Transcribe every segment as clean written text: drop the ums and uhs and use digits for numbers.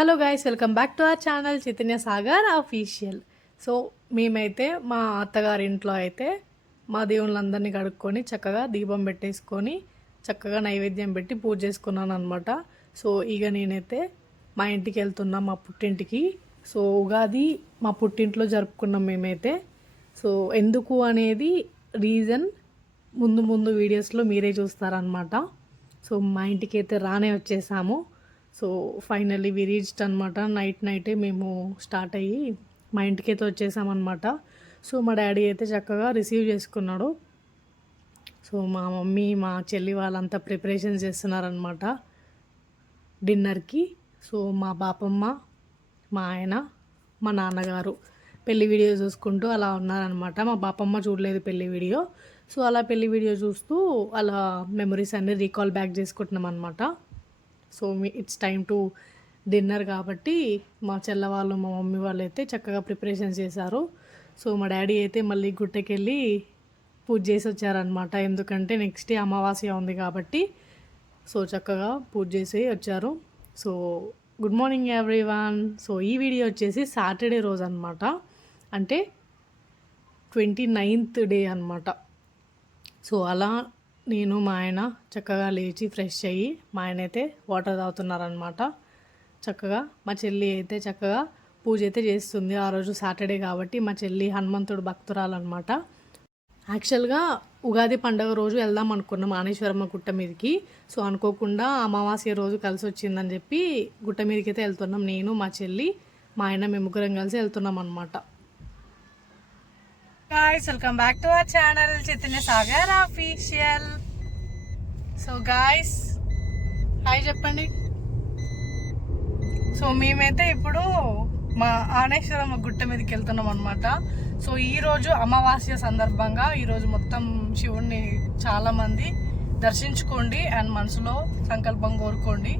Hello guys, welcome back to our channel Chaitanya Sagar official. So మేమైతే మా అత్తగారి ఇంట్లో అయితే మా దేవుళ్ళందరినీ కడుక్కొని చక్కగా దీపం పెట్టేసుకొని చక్కగా నైవేద్యం పెట్టి పూజ చేసుకున్నాను అనమాట. సో ఇక నేనైతే మా ఇంటికి వెళ్తున్నా, మా పుట్టింటికి. సో ఉగాది మా పుట్టింట్లో జరుపుకున్నాం మేమైతే. సో ఎందుకు అనేది రీజన్ ముందు ముందు వీడియోస్లో మీరే చూస్తారనమాట. సో మా ఇంటికి అయితే రానే వచ్చేసాము. సో ఫైనల్లీ వి రీచ్డ్ అనమాట. నైటే మేము స్టార్ట్ అయ్యి మా ఇంటికైతే వచ్చేసామన్నమాట. సో మా డాడీ అయితే చక్కగా రిసీవ్ చేసుకున్నాడు. సో మా మమ్మీ మా చెల్లి వాళ్ళంతా ప్రిపరేషన్స్ చేస్తున్నారనమాట డిన్నర్కి. సో మా బాపమ్మ, మా ఆయన, మా నాన్నగారు పెళ్లి వీడియో చూసుకుంటూ అలా ఉన్నారనమాట. మా బాపమ్మ చూడలేదు పెళ్లి వీడియో. సో అలా పెళ్లి వీడియో చూస్తూ అలా మెమరీస్ అన్నీ రీకాల్ బ్యాక్ చేసుకుంటున్నాం అనమాట. So it's time to dinner కాబట్టి మా చెల్ల వాళ్ళు, మా మమ్మీ వాళ్ళు అయితే చక్కగా ప్రిపరేషన్స్ చేశారు. సో మా డాడీ అయితే మళ్ళీ గుట్టకెళ్ళి పూజ చేసి వచ్చారనమాట. ఎందుకంటే నెక్స్ట్ డే అమావాస్య ఉంది కాబట్టి సో చక్కగా పూజ చేసి వచ్చారు. So good morning everyone. So ఈ వీడియో వచ్చేసి సాటర్డే రోజు అనమాట, అంటే 29th డే అనమాట. సో అలా నేను మా ఆయన చక్కగా లేచి ఫ్రెష్ అయ్యి మా ఆయన అయితే వాటర్ తాగుతున్నారనమాట. చక్కగా మా చెల్లి అయితే చక్కగా పూజ అయితే చేస్తుంది. ఆ రోజు సాటర్డే కాబట్టి మా చెల్లి హనుమంతుడు భక్తురాలన్నమాట. యాక్చువల్గా ఉగాది పండుగ రోజు వెళ్దాం అనుకున్నాం మానేశ్వరమ్మ గుట్ట మీదకి. సో అనుకోకుండా అమావాస్య రోజు కలిసి వచ్చిందని చెప్పి గుట్ట మీదకి అయితే వెళ్తున్నాం. నేను, మా చెల్లి, మా ఆయన, మేము ముగ్గురం కలిసి వెళ్తున్నాం అనమాట. Guys, welcome back to our channel Chaitanya Sagar official. So guys hi చెప్పండి. సో మేమైతే ఇప్పుడు మా ఆనేశ్వరమ్మ గుట్ట మీదకి వెళ్తున్నాం అనమాట. సో ఈరోజు అమావాస్య సందర్భంగా ఈరోజు మొత్తం శివుణ్ణి చాలామంది దర్శించుకోండి అండ్ మనసులో సంకల్పం కోరుకోండి.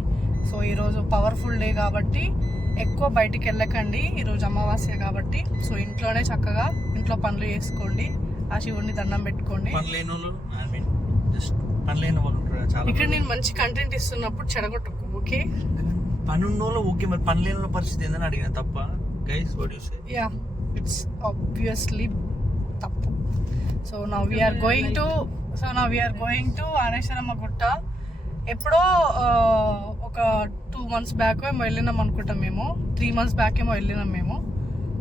సో ఈరోజు పవర్ఫుల్ డే కాబట్టి ఎక్కువ బయటికి వెళ్ళకండి. ఈరోజు అమావాస్య కాబట్టి సో ఇంట్లోనే చక్కగా ఇంట్లో పనులు చేసుకోండి, ఆ శివుడిని దండం పెట్టుకోండి. ఇక్కడ నేను మంచి కంటెంట్ ఇస్తున్నప్పుడు చెడగొట్టకు, ఓకే? పనున్నోళ్ళు ఓకే, మరి పని లేని పరిస్థితి ఏందని అడిగిన తప్ప guys? What you say? Yeah, it's obviously తప్పు. So now we are going to Aneshwaramma Gutta. ఎప్పుడో ఒక 2 months బ్యాక్ ఏమో వెళ్ళినాం అనుకుంటాం, మేము 3 months బ్యాక్ ఏమో వెళ్ళినాం మేము.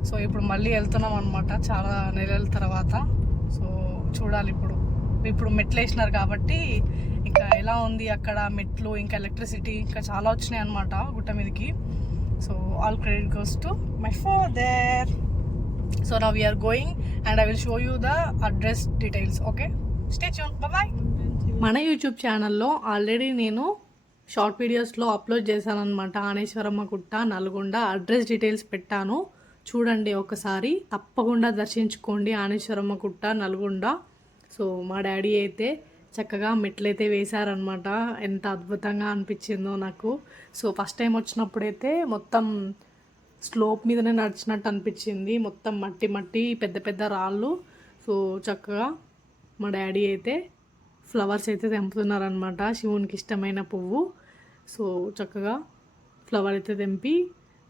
సో ఇప్పుడు మళ్ళీ వెళ్తున్నాం అనమాట చాలా నెలల తర్వాత. సో చూడాలి ఇప్పుడు మెట్లు వేసినారు కాబట్టి ఇంకా ఎలా ఉంది అక్కడ మెట్లు, ఇంకా ఎలక్ట్రిసిటీ ఇంకా చాలా వచ్చినాయి అనమాట గుట్ట మీదకి. So all credit goes to my father. So now we are going and I will show you the address details. Okay, stay tune, bye. మన యూట్యూబ్ ఛానల్లో ఆల్రెడీ నేను షార్ట్ వీడియోస్లో అప్లోడ్ చేశాను అనమాట. ఆనేశ్వరమ్మ గుట్ట నల్గొండ అడ్రస్ డీటెయిల్స్ పెట్టాను, చూడండి ఒకసారి. తప్పకుండా దర్శించుకోండి ఆనేశ్వరమ్మ గుట్ట నల్గొండ. సో మా డాడీ అయితే చక్కగా మెట్లయితే వేశారనమాట. ఎంత అద్భుతంగా అనిపించిందో నాకు. సో ఫస్ట్ టైం వచ్చినప్పుడైతే మొత్తం స్లోప్ మీదనే నడిచినట్టు అనిపించింది. మొత్తం మట్టి పెద్ద పెద్ద రాళ్ళు. సో చక్కగా మా డాడీ అయితే ఫ్లవర్స్ అయితే తెంపుతున్నారనమాట, శివునికి ఇష్టమైన పువ్వు. సో చక్కగా ఫ్లవర్ అయితే తెంపి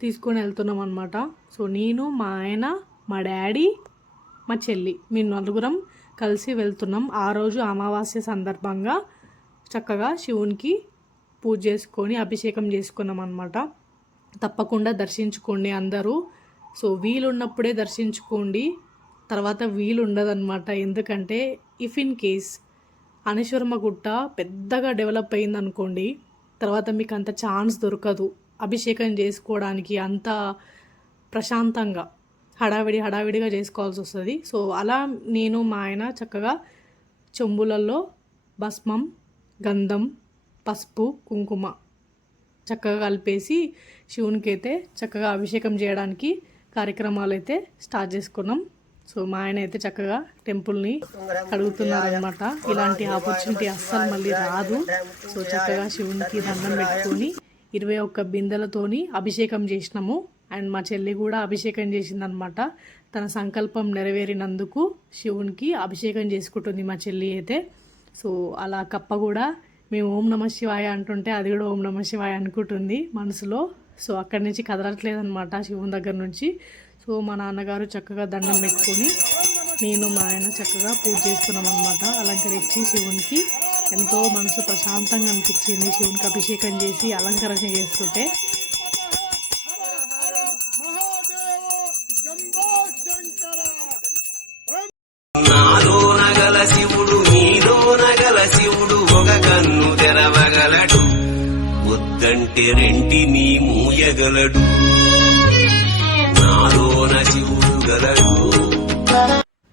తీసుకొని వెళ్తున్నాం అనమాట. సో నేను, మా ఆయన, మా డాడీ, మా చెల్లి, మేము నలుగురం కలిసి వెళ్తున్నాం. ఆ రోజు అమావాస్య సందర్భంగా చక్కగా శివునికి పూజ చేసుకొని అభిషేకం చేసుకున్నాం అనమాట. తప్పకుండా దర్శించుకోండి అందరూ. సో వీలున్నప్పుడే దర్శించుకోండి, తర్వాత వీలు ఉండదన్నమాట. ఎందుకంటే ఇఫ్ ఇన్ కేస్ ఆనేశ్వరమ్మ గుట్ట పెద్దగా డెవలప్ అయింది అనుకోండి, తర్వాత మీకు అంత ఛాన్స్ దొరకదు అభిషేకం చేసుకోవడానికి. అంత ప్రశాంతంగా హడావిడిగా చేసుకోవాల్సి వస్తుంది. సో అలా నేను, మా ఆయన చక్కగా చెంబులలో భస్మం, గంధం, పసుపు, కుంకుమ చక్కగా కలిపేసి శివునికి అయితే చక్కగా అభిషేకం చేయడానికి కార్యక్రమాలు అయితే స్టార్ట్ చేసుకున్నాం. సో మా ఆయన అయితే చక్కగా టెంపుల్ని కడుగుతున్నారనమాట. ఇలాంటి ఆపర్చునిటీ అస్సలు మళ్ళీ రాదు. సో చక్కగా శివునికి దండం పెట్టుకొని 21 బిందెలతోని అభిషేకం చేసినాము. అండ్ మా చెల్లి కూడా అభిషేకం చేసిందనమాట. తన సంకల్పం నెరవేరినందుకు శివునికి అభిషేకం చేసుకుంటుంది మా చెల్లి అయితే. సో అలా కప్ప కూడా మేము ఓం నమ శివాయ అంటుంటే అది కూడా ఓం నమ శివాయ అనుకుంటుంది మనసులో. సో అక్కడి నుంచి కదలట్లేదు అనమాట శివుని దగ్గర నుంచి. సో మా నాన్నగారు చక్కగా దండం పెట్టుకొని నేను మా ఆయన చక్కగా పూజ చేస్తున్నాం అనమాట. అలంకరించి శివునికి ఎంతో మనసు ప్రశాంతంగా అనిపించింది శివునికి అభిషేకం చేసి అలంకరణ చేస్తుంటే. నాలో నగల శివుడు నీలో నగల శివుడు ఒక కన్ను తెరవగలడు, వద్దంటే రెంటిని మూయగలడు, నాలోన శివుడు గలడు.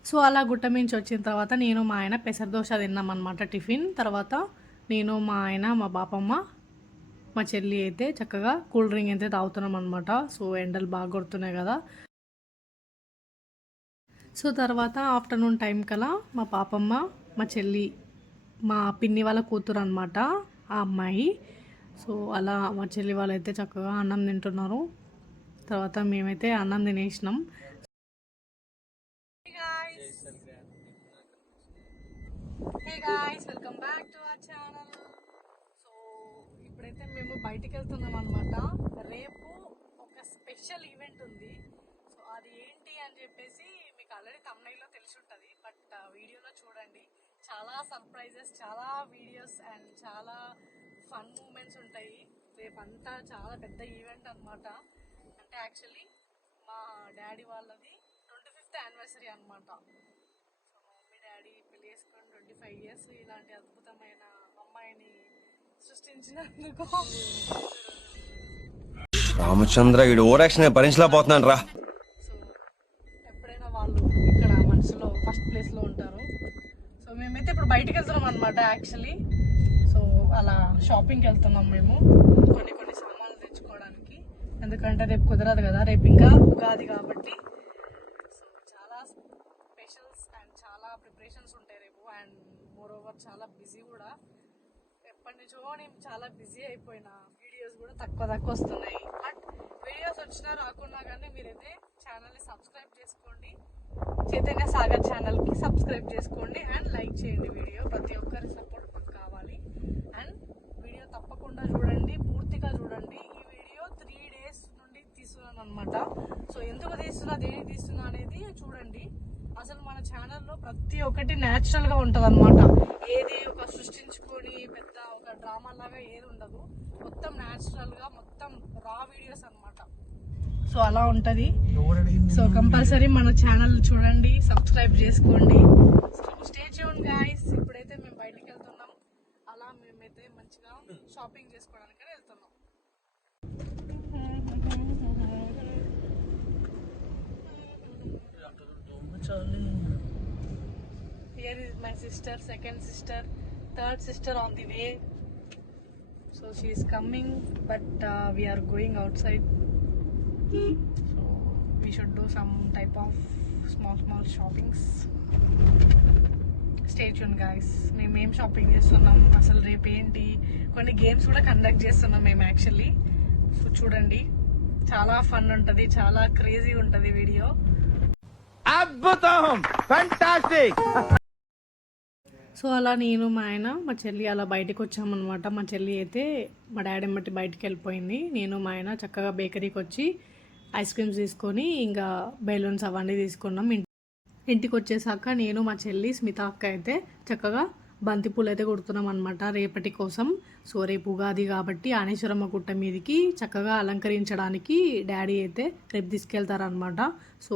సో అలా గుట్ట మించి వచ్చిన తర్వాత నేను మా ఆయన పెసర దోశ తిన్నాం అనమాట టిఫిన్. తర్వాత నేను మా ఆయన మా బాపమ్మ మా చెల్లి అయితే చక్కగా కూల్ డ్రింక్ అయితే తాగుతున్నాం అనమాట. సో ఎండలు బాగా కొడుతున్నాయి కదా. సో తర్వాత ఆఫ్టర్నూన్ టైం కల్లా మా పాపమ్మ మా చెల్లి మా పిన్ని వాళ్ళ కూతురు అనమాట ఆ అమ్మాయి. సో అలా మా చెల్లి వాళ్ళైతే చక్కగా అన్నం తింటున్నారు. తర్వాత మేమైతే అన్నం తినేసినాం. Hey guys, welcome back to our channel. So ఇప్పుడైతే మేము బయటికి వెళ్తున్నాం అనమాట. రేపు ఒక స్పెషల్ ఈవెంట్ ఉంది. సో అది ఏంటి అని చెప్పేసి మీకు ఆల్రెడీ thumbnail-లో తెలిసి ఉంటుంది, బట్ వీడియోలో చూడండి. చాలా సర్ప్రైజెస్, చాలా వీడియోస్ అండ్ చాలా ఫన్ మూమెంట్స్ ఉంటాయి. రేపంతా చాలా పెద్ద ఈవెంట్ అనమాట. అంటే యాక్చువల్లీ మా డాడీ వాళ్ళది 25th యానివర్సరీ అనమాట. డాడీ పెళ్లి చేసుకొని 25 years ఇలాంటి అద్భుతమైన అమ్మాయిని సృష్టించినందుకు రామచంద్ర వీడు ఓవరాక్షన్ భరించలేకపోతున్నాను రా. సో ఎప్పుడైనా వాళ్ళు ఇక్కడ మనసులో ఫస్ట్ ప్లేస్లో ఉంటారు. సో మేమైతే ఇప్పుడు బయటికి వెళ్తున్నాం అనమాట యాక్చువల్లీ. సో అలా షాపింగ్కి వెళ్తున్నాం మేము కొన్ని సామాన్లు తెచ్చుకోవడానికి. ఎందుకంటే రేపు కుదరదు కదా, రేపు ఇంకా ఉగాది కాబట్టి. ప్రిపరేషన్స్ ఉంటాయి రేపు. అండ్ మోర్ ఓవర్ చాలా బిజీ కూడా. ఎప్పటి నుంచో నేను చాలా బిజీ అయిపోయినా, వీడియోస్ కూడా తక్కువ వస్తున్నాయి. బట్ వీడియోస్ వచ్చినా రాకున్నా కానీ మీరైతే ఛానల్ని సబ్స్క్రైబ్ చేసుకోండి, చైతన్య సాగర్ ఛానల్కి సబ్స్క్రైబ్ చేసుకోండి అండ్ లైక్ చేయండి. వీడియో ప్రతి ఒక్కరి సపోర్ట్ మాకు కావాలి. అండ్ వీడియో తప్పకుండా చూడండి, పూర్తిగా చూడండి. ఈ వీడియో 3 days నుండి తీస్తున్నాను అనమాట. సో ఎందుకు తీస్తున్నా, దేనికి తీస్తున్నా అనేది చూడండి. అసలు మన ఛానల్లో ప్రతి ఒక్కటి న్యాచురల్గా ఉంటుంది అనమాట. ఏది ఒక సృష్టించుకొని పెద్ద ఒక డ్రామా లాగా ఏది ఉండదు. మొత్తం న్యాచురల్గా మొత్తం రా వీడియోస్ అనమాట. సో అలా ఉంటుంది. సో కంపల్సరీ మన ఛానల్ చూడండి, సబ్స్క్రైబ్ చేసుకోండి. So stay tune guys. ఇప్పుడైతే మేము బయటికి వెళ్తున్నాం. అలా మేమైతే మంచిగా షాపింగ్ చేసుకోవడానికి వెళ్తున్నాం. Here is my sister, second sister, third sister on the way. So she is coming, but we are going outside. So we should do some type of small shoppings. Stay tuned guys. మేము ఏం shopping చేస్తున్నాం, అసలు రేపు ఏంటి, కొన్ని games కూడా conduct చేస్తున్నాం మేము యాక్చువల్లీ. సో చూడండి, చాలా ఫన్ ఉంటుంది, చాలా క్రేజీ ఉంటుంది వీడియో. అద్భుతం, ఫ్యాంటాస్టిక్. సో అలా నేను మా ఆయన మా చెల్లి అలా బయటకు వచ్చామన్నమాట. మా చెల్లి అయితే మా డాడీ బట్టి బయటికి వెళ్ళిపోయింది. నేను మా ఆయన చక్కగా బేకరీకి వచ్చి ఐస్ క్రీమ్స్ తీసుకొని ఇంకా బెలూన్స్ అవన్నీ తీసుకున్నాం. ఇంటికి వచ్చేసాక నేను మా చెల్లి స్మిత అక్క అయితే చక్కగా బంతిపూలు అయితే కుడుతున్నాం అనమాట రేపటి కోసం. సో రేపు ఉగాది కాబట్టి ఆనేశ్వరమ్మ గుట్ట మీదకి చక్కగా అలంకరించడానికి డాడీ అయితే రేపు తీసుకెళ్తారనమాట. సో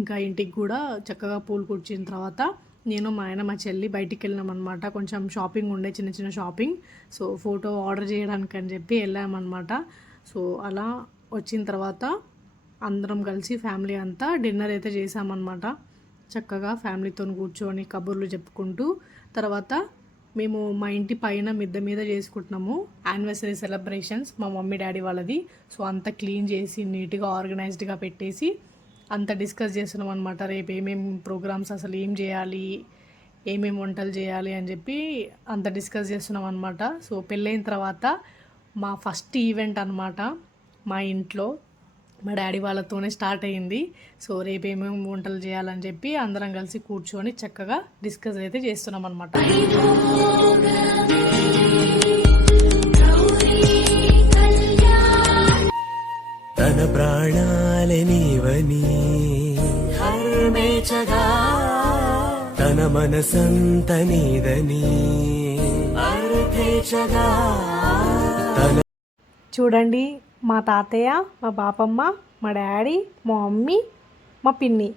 ఇంకా ఇంటికి కూడా చక్కగా పూలు కుర్చిన తర్వాత నేను మా ఆయన మా చెల్లి బయటికి వెళ్ళినాం అనమాట. కొంచెం షాపింగ్ ఉండే, చిన్న షాపింగ్. సో ఫోటో ఆర్డర్ చేయడానికి అని చెప్పి వెళ్ళామన్నమాట. సో అలా వచ్చిన తర్వాత అందరం కలిసి ఫ్యామిలీ అంతా డిన్నర్ అయితే చేసామన్నమాట. చక్కగా ఫ్యామిలీతో కూర్చొని కబుర్లు చెప్పుకుంటూ తర్వాత మేము మా ఇంటి పైన మిద్దె మీద చేసుకుంటున్నాము యానివర్సరీ సెలబ్రేషన్స్ మా మమ్మీ డాడీ వాళ్ళది. సో అంతా క్లీన్ చేసి నీట్గా ఆర్గనైజ్డ్గా పెట్టేసి అంత డిస్కస్ చేస్తున్నాం అనమాట. రేపు ఏమేమి ప్రోగ్రామ్స్, అసలు ఏం చేయాలి, ఏమేమి వంటలు చేయాలి అని చెప్పి అంత డిస్కస్ చేస్తున్నాం అనమాట. సో పెళ్ళైన తర్వాత మా ఫస్ట్ ఈవెంట్ అనమాట మా ఇంట్లో. మా డాడీ వాళ్ళతోనే స్టార్ట్ అయ్యింది. సో రేపు ఏమేమి వంటలు చేయాలని చెప్పి అందరం కలిసి కూర్చొని చక్కగా డిస్కస్ అయితే చేస్తున్నాం అనమాట. తన ప్రాణాలే నీవని హర్మేచగా తన మనసంత నీదని అర్థేచగా చూడండి మా తాతయ్య, మా బాపమ్మ, మా డాడీ, మా మమ్మీ, మా పిన్ని.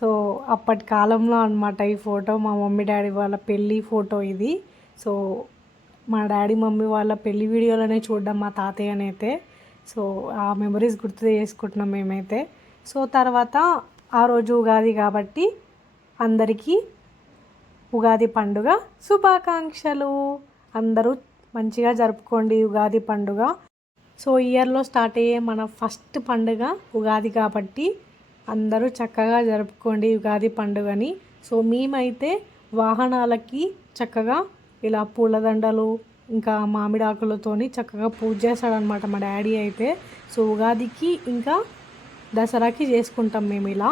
సో అప్పటి కాలంలో అనమాట ఈ ఫోటో. మా మమ్మీ డాడీ వాళ్ళ పెళ్ళి ఫోటో ఇది. సో మా డాడీ మమ్మీ వాళ్ళ పెళ్ళి వీడియోలోనే చూడడం మా తాతయ్యనైతే. సో ఆ మెమరీస్ గుర్తు చేసుకుంటున్నాం మేమైతే. సో తర్వాత ఆ రోజు ఉగాది కాబట్టి అందరికీ ఉగాది పండుగ శుభాకాంక్షలు. అందరూ మంచిగా జరుపుకోండి ఉగాది పండుగ. సో ఇయర్లో స్టార్ట్ అయ్యే మన ఫస్ట్ పండుగ ఉగాది కాబట్టి అందరూ చక్కగా జరుపుకోండి ఉగాది పండుగని. సో మేమైతే వాహనాలకి చక్కగా ఇలా పూలదండలు ఇంకా మామిడి ఆకులతోని చక్కగా పూజ చేస్తాడనమాట మా డాడీ అయితే. సో ఉగాదికి ఇంకా దసరాకి చేసుకుంటాం మేము ఇలా.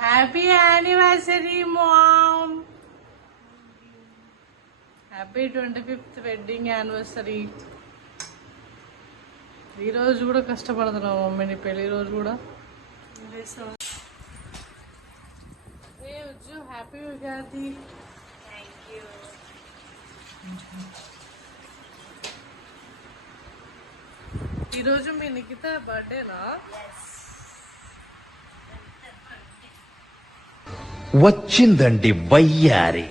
Happy anniversary mom, happy 25th wedding anniversary. ఈరోజు కూడా కష్టపడుతున్నావు మమ్మీ, నీ పెళ్ళి రోజు కూడా. హ్యాపీ ఉగాది. ఈరోజు మీ నిఖిత బర్త్డేనా? వచ్చిందండి వయ్యారి.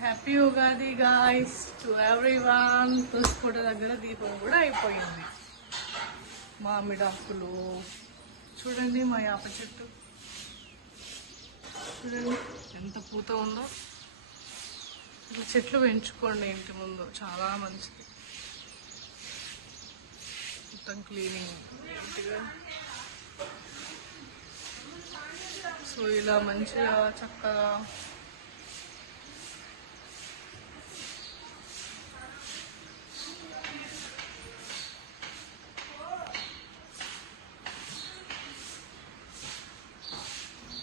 Happy Ugadi guys to everyone. తులసికోట దగ్గర దీపం కూడా అయిపోయింది. మామిడాకులు చూడండి, మా యాప చెట్టు చూడండి ఎంత పూత ఉందో. ఇట్లా చెట్లు పెంచుకోండి ఇంటి ముందు, చాలా మంచిది. మొత్తం క్లీనింగ్ నీట్గా. సో ఇలా మంచిగా చక్కగా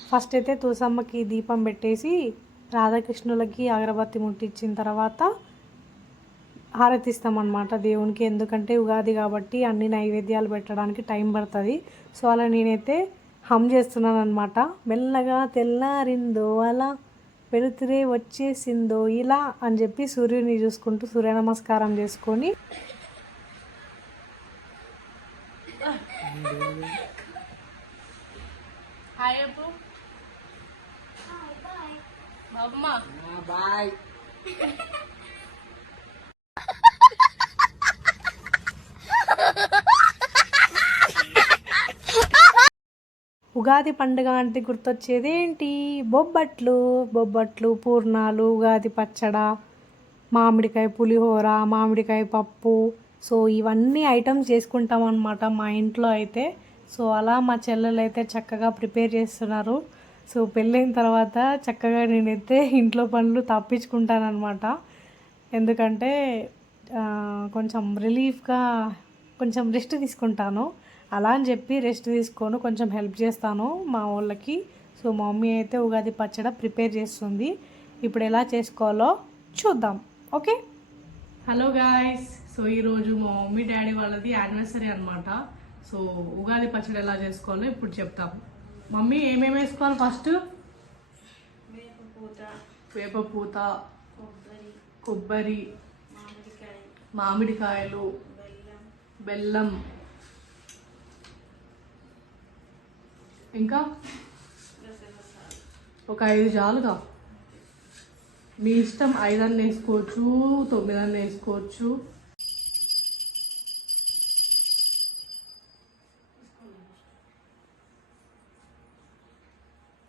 ఫస్ట్ అయితే తులసమ్మకి దీపం పెట్టేసి రాధాకృష్ణులకి అగరబత్తి ముట్టించిన తర్వాత హారతిస్తామన్నమాట దేవునికి. ఎందుకంటే ఉగాది కాబట్టి అన్ని నైవేద్యాలు పెట్టడానికి టైం పడుతుంది. సో అలా నేనైతే హమ్ చేస్తున్నాను అనమాట. మెల్లగా తెల్లారిందో అలా వెలుతురే వచ్చేసిందో ఇలా అని చెప్పి సూర్యుని చూసుకుంటూ సూర్య నమస్కారం చేసుకొని హాయ్ అప్పు అమ్మ బాయ్. ఉగాది పండుగ అంటే గుర్తొచ్చేది ఏంటి? బొబ్బట్లు. బొబ్బట్లు, పూర్ణాలు, ఉగాది పచ్చడ, మామిడికాయ పులిహోర, మామిడికాయ పప్పు. సో ఇవన్నీ ఐటమ్స్ చేసుకుంటాం అన్నమాట మా ఇంట్లో అయితే. సో అలా మా చెల్లెలు అయితే చక్కగా ప్రిపేర్ చేస్తున్నారు. సో పెళ్ళైన తర్వాత చక్కగా నేనైతే ఇంట్లో పనులు తప్పించుకుంటానమాట. ఎందుకంటే కొంచెం రిలీఫ్గా కొంచెం రెస్ట్ తీసుకుంటాను. అలా అని చెప్పి రెస్ట్ తీసుకొని కొంచెం హెల్ప్ చేస్తాను మా వాళ్ళకి. సో మా మమ్మీ అయితే ఉగాది పచ్చడి ప్రిపేర్ చేస్తుంది. ఇప్పుడు ఎలా చేసుకోవాలో చూద్దాం. Okay, hello guys. సో ఈరోజు మా మమ్మీ డాడీ వాళ్ళది యానివర్సరీ అనమాట. సో ఉగాది పచ్చడి ఎలా చేసుకోవాలో ఇప్పుడు చెప్తాం. మమ్మీ ఏమేమి వేసుకోవాలి? ఫస్ట్ వేపపూత, కొబ్బరి, మామిడికాయలు, బెల్లం, ఇంకా ఒక 5 చాలుగా. మీ ఇష్టం, 5 అన్న వేసుకోవచ్చు, 9 అన్న వేసుకోవచ్చు.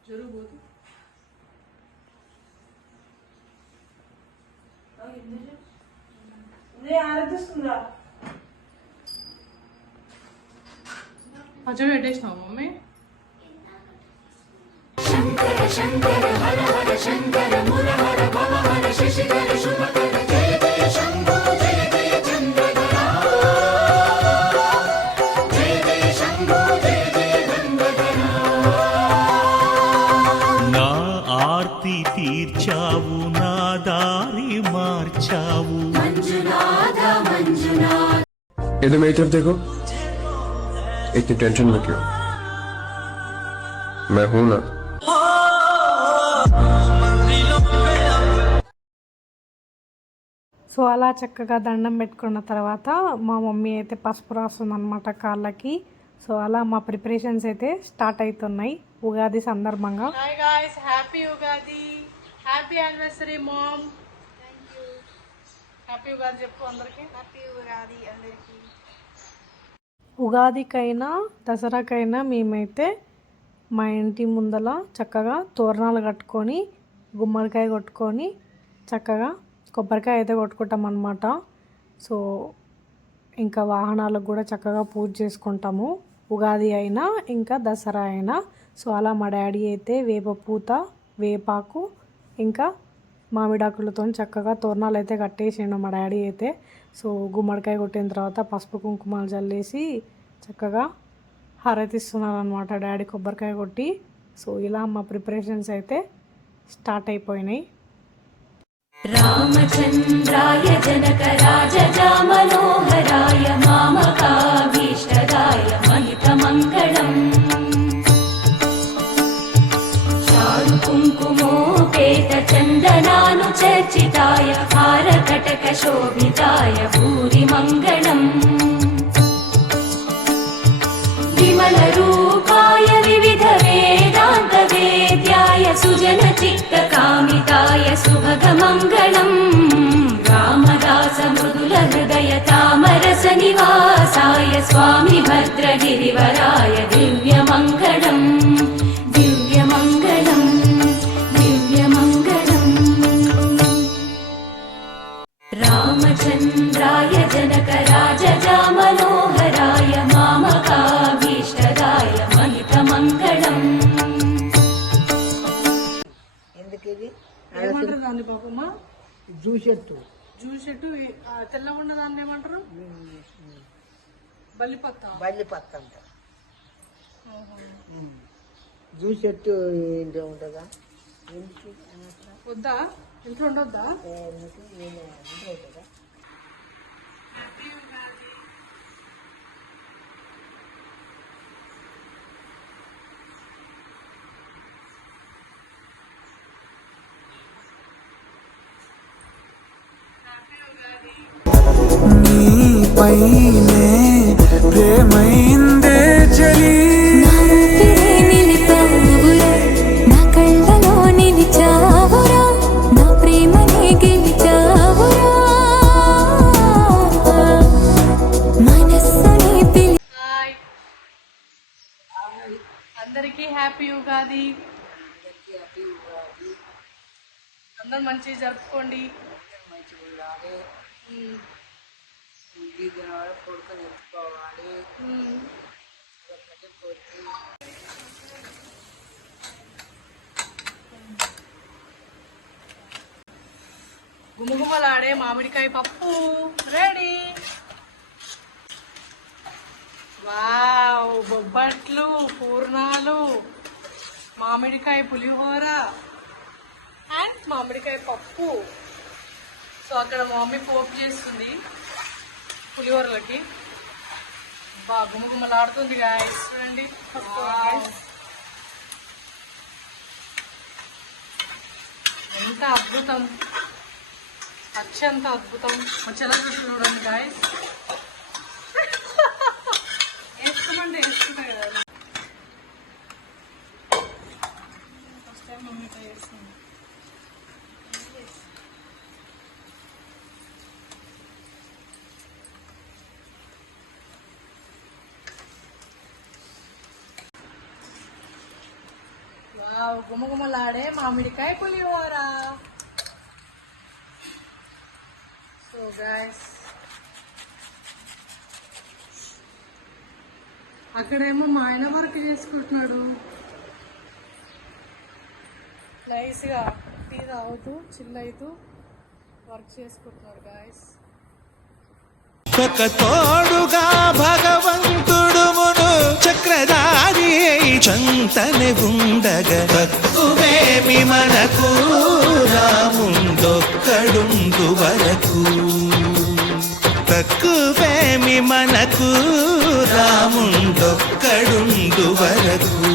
జరుగుతుంది పచ్చడి పెట్టేసినావు మమ్మీ? శంకర శంకర హర హర శంకర మురహర భవహర శశిధర శుభకర జయ జయ శంభో జయ జయ చంద్రధర జయ జయ శంభో इधर मेरी तरफ देखो, इतनी टेंशन में क्यों? मैं हूं ना। సో అలా చక్కగా దండం పెట్టుకున్న తర్వాత మా మమ్మీ అయితే పసుపు రాస్తుంది అనమాట కాళ్ళకి. సో అలా మా ప్రిపరేషన్స్ అయితే స్టార్ట్ అవుతున్నాయి ఉగాది సందర్భంగా. Hi guys, happy Ugadi, happy anniversary mom. Thank you. Happy Ugadi చెప్పు అందరికి. హ్యాపీ ఉగాది అందరికి. ఉగాదికైనా దసరాకైనా మేమైతే మా ఇంటి ముందల చక్కగా తోరణాలు కట్టుకొని గుమ్మడికాయ కొట్టుకొని చక్కగా కొబ్బరికాయ అయితే కొట్టుకుంటాం అన్నమాట. సో ఇంకా వాహనాలకు కూడా చక్కగా పూజ చేసుకుంటాము ఉగాది అయినా ఇంకా దసరా అయినా. సో అలా మా డాడీ అయితే వేప పూత, వేపాకు ఇంకా మామిడాకులతో చక్కగా తోరణాలు అయితే కట్టేసిండు మా డాడీ అయితే. సో గుమ్మడికాయ కొట్టిన తర్వాత పసుపు కుంకుమలు చల్లేసి చక్కగా హారతిస్తున్నారు అనమాట డాడీ కొబ్బరికాయ కొట్టి. సో ఇలా మా ప్రిపరేషన్స్ అయితే స్టార్ట్ అయిపోయినాయి. రామచంద్రాయ జనకరాజా మనోహరాయ మామకాభీష్టదాయ మహితమంగళం చారు కుంకుమోపేత చందనానుచర్చితాయ హారకటక శోభితాయ భూరి మంగళం విమల రూపాయ వివిధ వేదాంత వేద్యాయ సుజన చిత్త కామితాయ సుభగ మంగళం రామదాస మృదుల హృదయ తామరస నివాసాయ స్వామి భద్రగిరివరాయ దివ్య మంగళం దివ్య మంగళం దివ్య మంగళం. రామచంద్రాయ జనకరాజా మనోహరాయ మామకాభీష్టదాయ మహితమంగళం. ఏమంటారు దాన్ని పాపమ్మ? జూసెట్టు. జూసెట్టు తెల్లగా ఉన్న దాన్ని ఏమంటారు? బల్లిపత్త. బల్లిపత్త అంట. జూసెట్టు ఇంట్లో ఉంటుందా? వద్దా? ఇంట్లో ఉండొద్దా? పైనే ప్రేమైందే చలి నా కళ్ళలో నిలిచావురా నా ప్రేమనే గెలిచావురా మనస్సుని పిలి. అందరికీ హ్యాపీ ఉగాది. అందరు మంచిగా జరుపుకోండి. కొడుకుని ఎత్తుకోవాలి. గుమగుమలాడే మామిడికాయ పప్పు రెడీ. వావ్, బొబ్బట్లు, పూర్ణాలు, మామిడికాయ పులిహోర అండ్ మామిడికాయ పప్పు. సో అక్కడ మా మమ్మీ పోపు చేస్తుంది పులిహోరలకి. బాగా గుమగుమలాడుతుంది గాయస్, చూడండి. ఎంత అద్భుతం, అత్యంత అద్భుతం. చాలా చూడండి గాయస్. వేసుకుమంటే వేసుకుంటా కదా. ఫస్ట్ టైం మమ్మీతో వేస్తుంది. వావ్, గుమగుమలాడే మామిడికాయ పులిహోర. సో గైస్, అక్కడేమో మా ఆయన వర్క్ చేసుకుంటున్నాడు. నైస్గా టీ తాగుతూ చిల్ అవుతూ వర్క్ చేసుకుంటున్నాడు గాయస్. ఒక తోడుగా భగవంతుడు మును చక్రధారి చంతనే ఉండగా తక్కువేమి మనకు రాముందొక్కడుందు వరకు తక్కువేమి మనకు రాముండొక్కడుండు వరకు.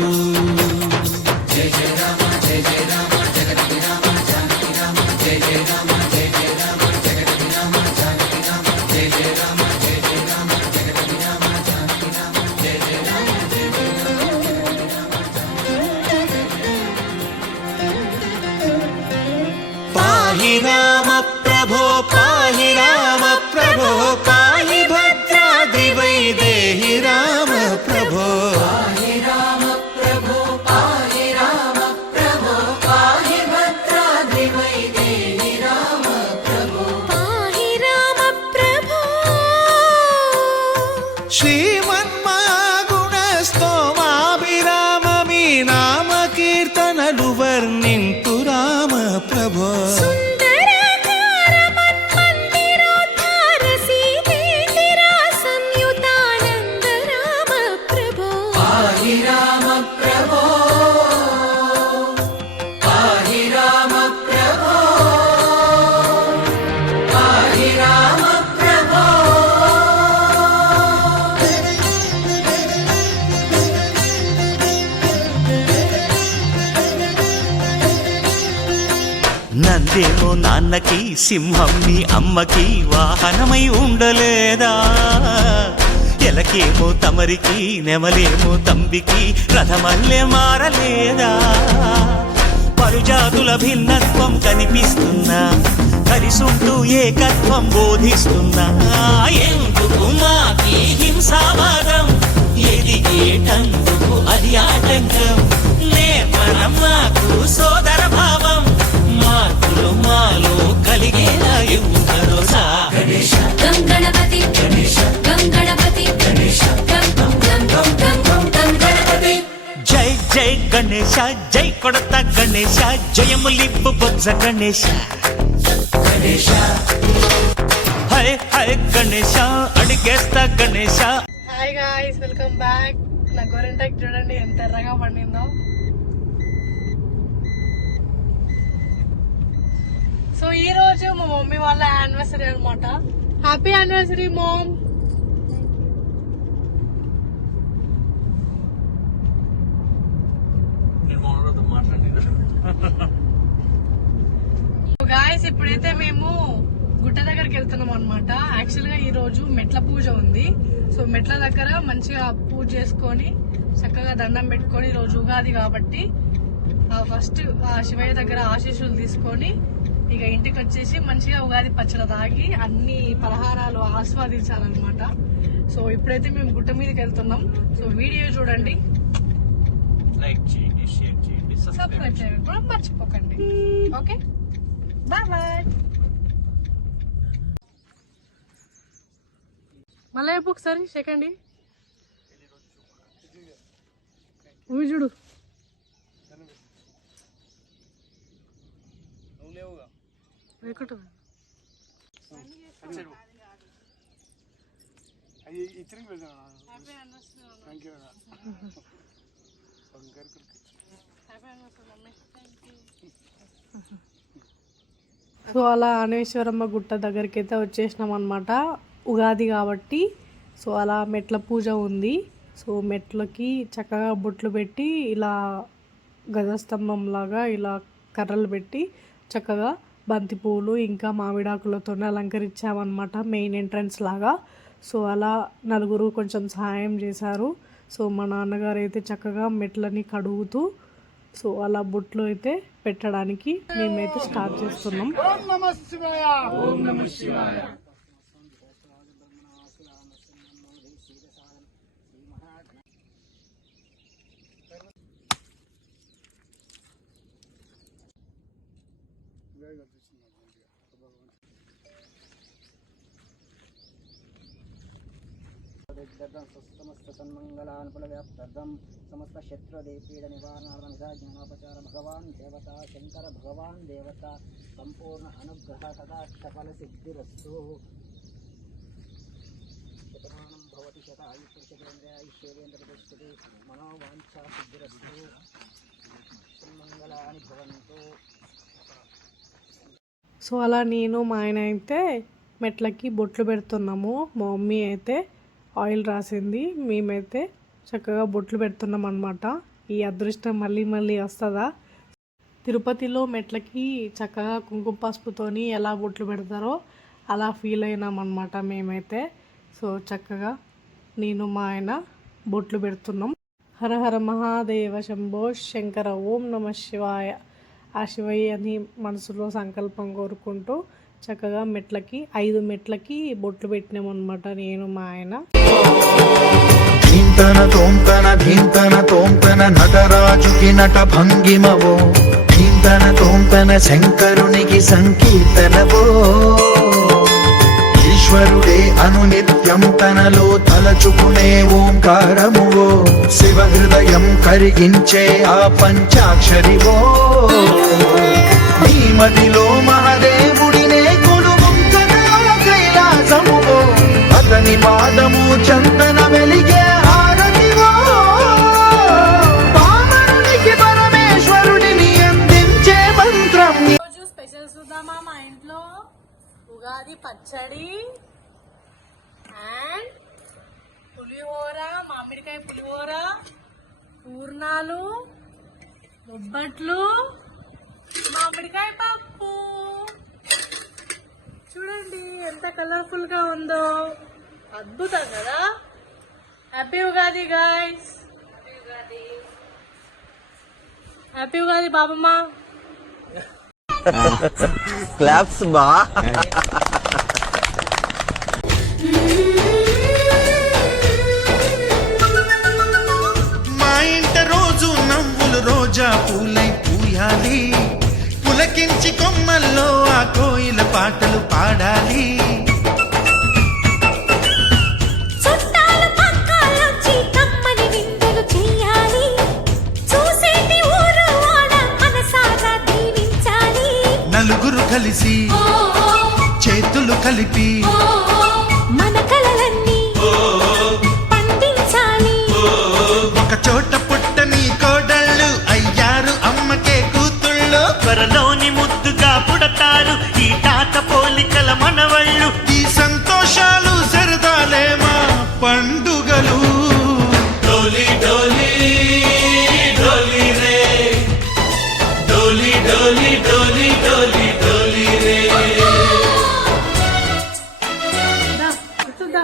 పాహి రామ ప్రభో పాహి రామ ప్రభో పాహి భద్రాద్రి వైదేహి రామ ప్రభో. పాహి రామ ప్రభో శ్రీమన్మాగుణస్తోమాభిరామ మీ నామ కీర్తనలు వర్ణింతు రామ ప్రభో. సుందరాకార మన్మందిరోద్ధార సీతేతిరా సంయుతానంద రామ ప్రభో. నందేమో నాన్నకి సింహం మీ అమ్మకి వాహనమై ఉండలేదా? ఎలకేమో తమరికి నెమలేమో తంబికి రథమల్లే మారలేదా? పరుజాతుల భిన్నత్వం కనిపిస్తున్నా కలిసుంటూ ఏకత్వం బోధిస్తున్నా ఎందుకు మాకి హింసావాదం ఎదిగేటందుకు అది ఆటంకం నేర్పడం మాకు సోదర భావం మార్పులు మాలో కలిగేలా ఎవ్వరో గణేశ గం గణపతి గం గణపతి గం గం గం గం గం గణపతి. జై జై గణేశ జై కొడత గణేశ జయములిప్పు బొజ్జ గణేశ గణేశ హై హై గణేశ అడిగేస్తా Ganesha. Hi guys, welcome back. నా గోరింటాక్ చూడండి ఎంత ఎర్రగా పండిందో. సో ఈ రోజు మా మమ్మీ వాళ్ళ యానివర్సరీ అన్నమాట. Happy anniversary mom. నేను మామూలుగా మాట్లాడినా గాయస్ ఇప్పుడైతే మేము గుట్ట దగ్గరికి వెళ్తున్నాం అనమాట. యాక్చువల్ గా ఈ రోజు మెట్ల పూజ ఉంది. సో మెట్ల దగ్గర మంచిగా పూజ చేసుకొని చక్కగా దండం పెట్టుకొని, ఈ రోజు ఉగాది కాబట్టి ఫస్ట్ శివయ్య దగ్గర ఆశీస్సులు తీసుకొని ఇక ఇంటికి వచ్చేసి మంచిగా ఉగాది పచ్చడి తాగి అన్ని పలహారాలు ఆస్వాదించాలన్నమాట. సో ఇప్పుడైతే మేము గుట్ట మీదకి వెళ్తున్నాం. సో వీడియో చూడండి, లైక్ చేయండి, షేర్ చేయండి, సబ్స్క్రైబ్ చేయండి కూడా మర్చిపోకండి. Okay, bye bye. మళ్ళీ ఒకసారి సెకండ్ ఊవి చూడు. ఒకటి సో అలా అనేశ్వరమ్మ గుట్ట దగ్గరికి అయితే వచ్చేసినాం అనమాట. ఉగాది కాబట్టి సో అలా మెట్ల పూజ ఉంది. సో మెట్లకి చక్కగా బొట్లు పెట్టి ఇలా గజస్తంభం లాగా ఇలా కర్రలు పెట్టి చక్కగా బంతి పూలు ఇంకా మామిడాకులతో అలంకరించామన్నమాట మెయిన్ ఎంట్రన్స్ లాగా. సో అలా నలుగురు కొంచెం సహాయం చేశారు. సో మా నాన్నగారు అయితే చక్కగా మెట్లని కడుగుతూ సో అలా బొట్లు అయితే పెట్టడానికి మేమైతే స్టార్ట్ చేస్తున్నాం. సమస్త సన్మంగళానుఫలవ్యాప్తర్థం సమస్త శత్రుదేపీడ నివారణార్థం జ్ఞానోపచార భగవాన్ దేవత శంకర భగవాన్ దేవత సంపూర్ణ అనుగ్రహ కటాక్షఫల సిద్ధిరస్తు. శతమానం భవతి శతాయుష్యేంద్రేంద్రతిష్ఠతి మనోవాంఛా సిద్ధిరస్తు. సన్మంగళాని భవంతు. సో అలా నేను మా ఆయన అయితే మెట్లకి బొట్లు పెడుతున్నాము. మా మమ్మీ అయితే ఆయిల్ రాసింది, మేమైతే చక్కగా బొట్లు పెడుతున్నాం అన్నమాట. ఈ అదృష్టం మళ్ళీ మళ్ళీ వస్తుందా? తిరుపతిలో మెట్లకి చక్కగా కుంకుమ పసుపుతోని ఎలా బొట్లు పెడతారో అలా ఫీల్ అయినాం అన్నమాట మేమైతే. సో చక్కగా నేను మా ఆయన బొట్లు పెడుతున్నాం. హర హర మహాదేవ శంభో శంకర ఓం నమ శివాయ. ఆ శివయ్య అని మనసులో సంకల్పం కోరుకుంటూ చక్కగా మెట్లకి 5 మెట్లకి బొట్లు పెట్టినామన్నమాట నేను మా ఆయన. ధీంతన తోంతన ధీంతన తోంతన నటరాజుకి నట భంగిమవో, ధీంతన తోంతన శంకరునికి సంకీర్తనవో, ఈశ్వరుడే అనునిత్యం తనలో తలచుకునే ఓంకారమువో, శివ హృదయం కరిగించే ఆ పంచాక్షరివో, నీ మదిలో మహాదేవుడినే కొలువుంచగా కైలాసమువో, అతని పాదము చందన వెలిగే హారతివో, పామరునికి పరమేశ్వరుడిని అందించే మంత్రం. రోజు స్పెషల్ చూద్దామా మా ఇంట్లో? ఉగాది పచ్చడి అండ్ పులిహోర, మామిడికాయ పులిహోర, పూర్ణాలు, బొబ్బట్లు, మామిడికాయ పప్పు. చూడండి ఎంత కలర్ఫుల్ గా ఉందో, అద్భుతం కదా. Happy Ugadi guys, happy Ugadi బాబమ్మ. క్లాప్స్ బా. మా ఇంట రోజు నవ్వులు రోజా పూలై పూయాలి, పులకించి కొమ్మల్లో ఆ కోయిల పాటలు పాడాలి. చుట్టాలు పక్కాలొచ్చి కమ్మని విందులు చెయ్యాలి, చూసేటి ఊరు వాడ మనసారా దీవించాలి. నలుగురు కలిసి చేతులు కలిపి మన కలలన్నీ పండించాలి. ఒక చోట పుట్టని కోడళ్ళు అయ్యారు అమ్మకే కూతుళ్ళు, త్వరలోని ముద్దుగా పుడతారు ఈ తాత పోలికల మనవళ్ళు. ఈ సంతోషాలు సరదాలే మా పండుగలు. డోలి డోలి డోలి రే, డోలి డోలి డోలి డోలి డోలి రే. కూర్చుందా.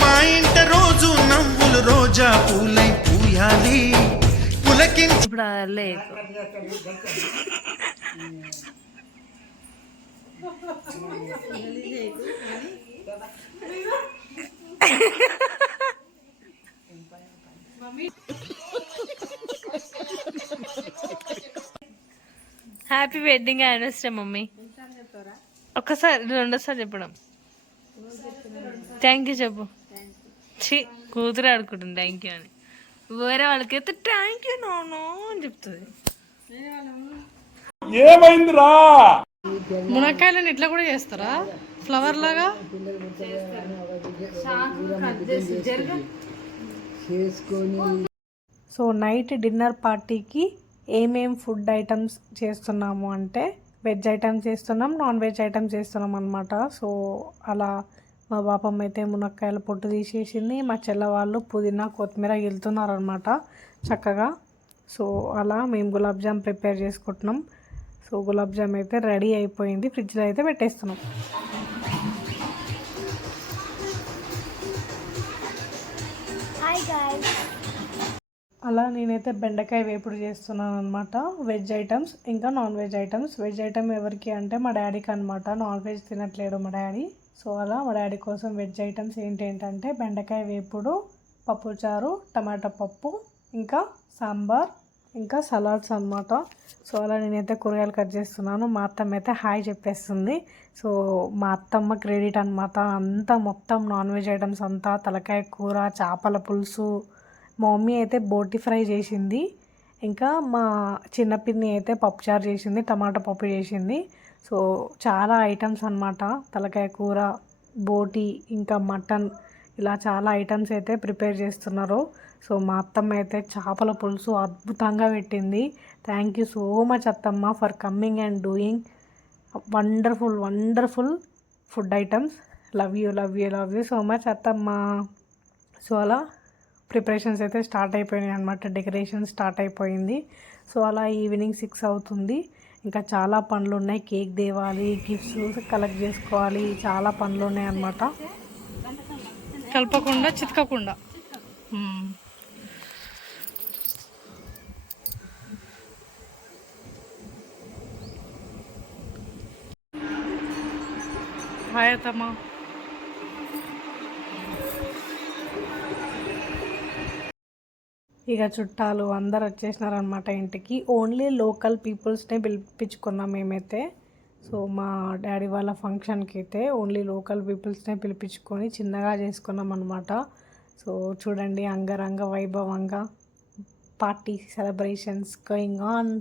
మా ఇంట రోజు నవ్వులు రోజా పూలై పూయాలి, పులకించి ఇప్పుడు అల్లే హ్యాపీ వెడ్డింగ్ యానివర్సరీ మమ్మీ. ఒక్కసారి రెండోసారి చెప్పడం. థ్యాంక్ యూ చెప్పు. కూతురు ఆడుకుంటుంది థ్యాంక్ యూ అని, వేరే వాళ్ళకైతే థ్యాంక్ యూ నోను అని చెప్తుంది. ఏమైందిరా? మునక్కాయలను ఇట్లా కూడా చేస్తారా ఫ్లవర్ లాగా? సో నైట్ డిన్నర్ పార్టీకి ఏమేం ఫుడ్ ఐటమ్స్ చేస్తున్నాము అంటే వెజ్ ఐటమ్స్ చేస్తున్నాం, నాన్ వెజ్ ఐటమ్స్ చేస్తున్నాం అనమాట. సో అలా మా పాపమ్మ అయితే మునక్కాయల పొట్టు తీసేసింది, మా చెల్ల వాళ్ళు పుదీనా కొత్తిమీర వెళ్తున్నారు అనమాట చక్కగా. సో అలా మేము గులాబ్ జామ్ ప్రిపేర్ చేసుకుంటున్నాం. సో గులాబ్ జామ్ అయితే రెడీ అయిపోయింది, ఫ్రిడ్జ్లో అయితే పెట్టేస్తున్నాం. అలా నేనైతే బెండకాయ వేపుడు చేస్తున్నాను అనమాట. వెజ్ ఐటమ్స్ ఇంకా non veg items. Veg item ఎవరికి అంటే మా డాడీకి అనమాట. నాన్ వెజ్ తినట్లేడు మా డాడీ. సో అలా మా డాడీ కోసం వెజ్ ఐటమ్స్ ఏంటంటే బెండకాయ వేపుడు, పప్పుచారు, టమాటా పప్పు, ఇంకా సాంబార్, ఇంకా సలాడ్స్ అనమాట. సో అలా నేనైతే కూరగాయలు కట్ చేస్తున్నాను. మా అత్తమ్మ అయితే హాయ్ చెప్పేస్తుంది. సో మా అత్తమ్మ క్రెడిట్ అనమాట. అంతా మొత్తం నాన్ వెజ్ ఐటమ్స్ అంతా, తలకాయ కూర, చేపల పులుసు, మా మమ్మీ అయితే బోటి ఫ్రై చేసింది, ఇంకా మా చిన్నపిన్ని అయితే పప్పుచారు చేసింది, టమాటా పప్పు చేసింది. సో చాలా ఐటమ్స్ అనమాట. తలకాయ కూర, బోటి, ఇంకా మటన్, ఇలా చాలా ఐటమ్స్ అయితే ప్రిపేర్ చేస్తున్నారు. సో మా అత్తమ్మ అయితే చేపల పులుసు అద్భుతంగా పెట్టింది. థ్యాంక్ యూ సో మచ్ అత్తమ్మ for coming and doing wonderful food items. Love you so much అత్తమ్మ. సో అలా ప్రిపరేషన్స్ అయితే స్టార్ట్ అయిపోయినాయి అనమాట. డెకరేషన్ స్టార్ట్ అయిపోయింది. సో అలా ఈవినింగ్ 6 అవుతుంది. ఇంకా చాలా పనులు ఉన్నాయి. కేక్ తేవాలి, గిఫ్ట్స్ కలెక్ట్ చేసుకోవాలి, చాలా పనులు ఉన్నాయి అన్నమాట. కలపకుండా చితకకుండా. హాయ్ అత్తమ్మ. ఇక చుట్టాలు అందరు వచ్చేసినారనమాట ఇంటికి. ఓన్లీ లోకల్ పీపుల్స్నే పిలిపించుకున్నాం మేమైతే. సో మా డాడీ వాళ్ళ ఫంక్షన్కి అయితే ఓన్లీ లోకల్ పీపుల్స్నే పిలిపించుకొని చిన్నగా చేసుకున్నాం అనమాట. సో చూడండి, అంగరంగ వైభవంగా party celebrations going on.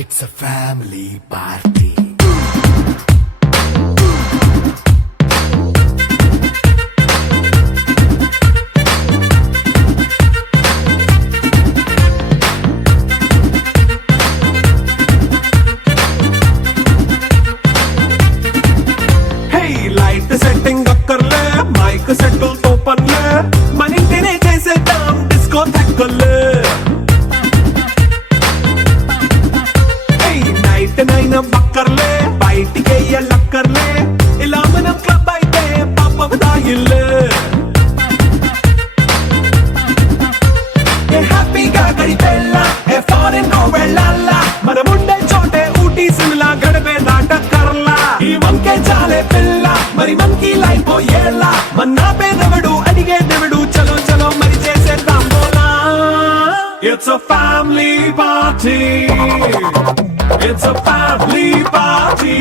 It's a family party. Hey, light setting అక్కర్లే, మైక్ సెట్టుల్ తో పర్లే, మన ఇంటినే చేసేద్దాం డిస్కో థెక్కలే. నైనా బక్కర్లే, బయటికి లక్కర్లే, ఇలా మనం క్లబ్ అయితే పాపం దాయిల్లే. హ్యాపీగా గడిపెళ్ళా, ఫారెన్ నో వెళ్ళాలా, మనముండే చోటే ఊటీ సిమ్లా గడిపే నాటకర్లా. ఈ వంకే చాలే పిల్ల, మరి మనకి లైఫ్ ఏళ్ళ, మన్నా పేదవడు అడిగేదెవడు, చలో చలో మరి చేసేద్దాం బోలా. It's a family party. It's a family party.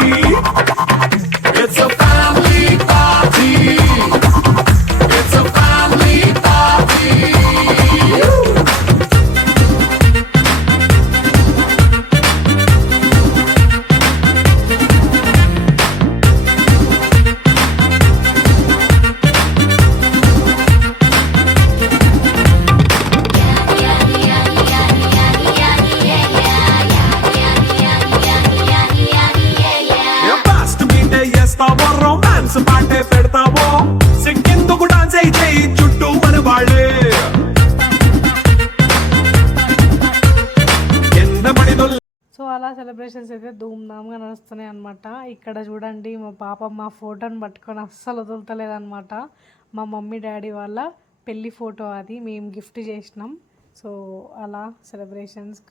It's a family party. It's a family party. Romance పాటే పెడతావో, సిక్కిందుకు డాన్స్ అయితే చుట్టూ మన వాళ్ళే. సో అలా సెలబ్రేషన్స్ అయితే ధూమ్ధామ్గా నడుస్తున్నాయి అనమాట. ఇక్కడ చూడండి, మా పాప మా ఫోటోని పట్టుకొని అస్సలు వదులుతలేదన్నమాట. మా మమ్మీ డాడీ వాళ్ళ పెళ్ళి ఫోటో అది, మేము గిఫ్ట్ చేసినాం. సో అలా celebrations.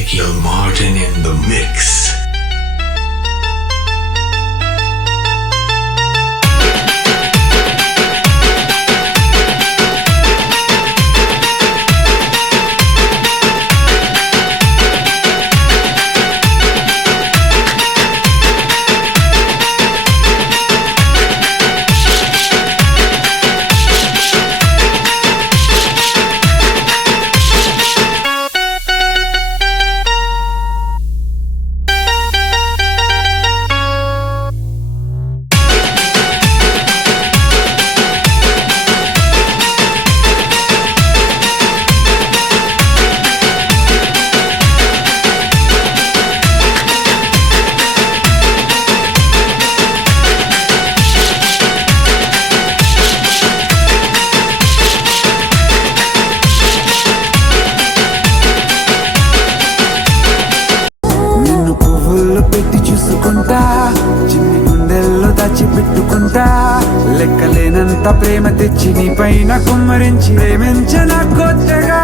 Ezekiel Martin in the mix. నిన్ను పువ్వుల్లో పెట్టి చూసుకుంటా, చిన్ని గుండెల్లో దాచిపెట్టుకుంటా, లెక్కలేనంత ప్రేమ తెచ్చి నీ పైన కుమ్మరించి ప్రేమించన కొత్తగా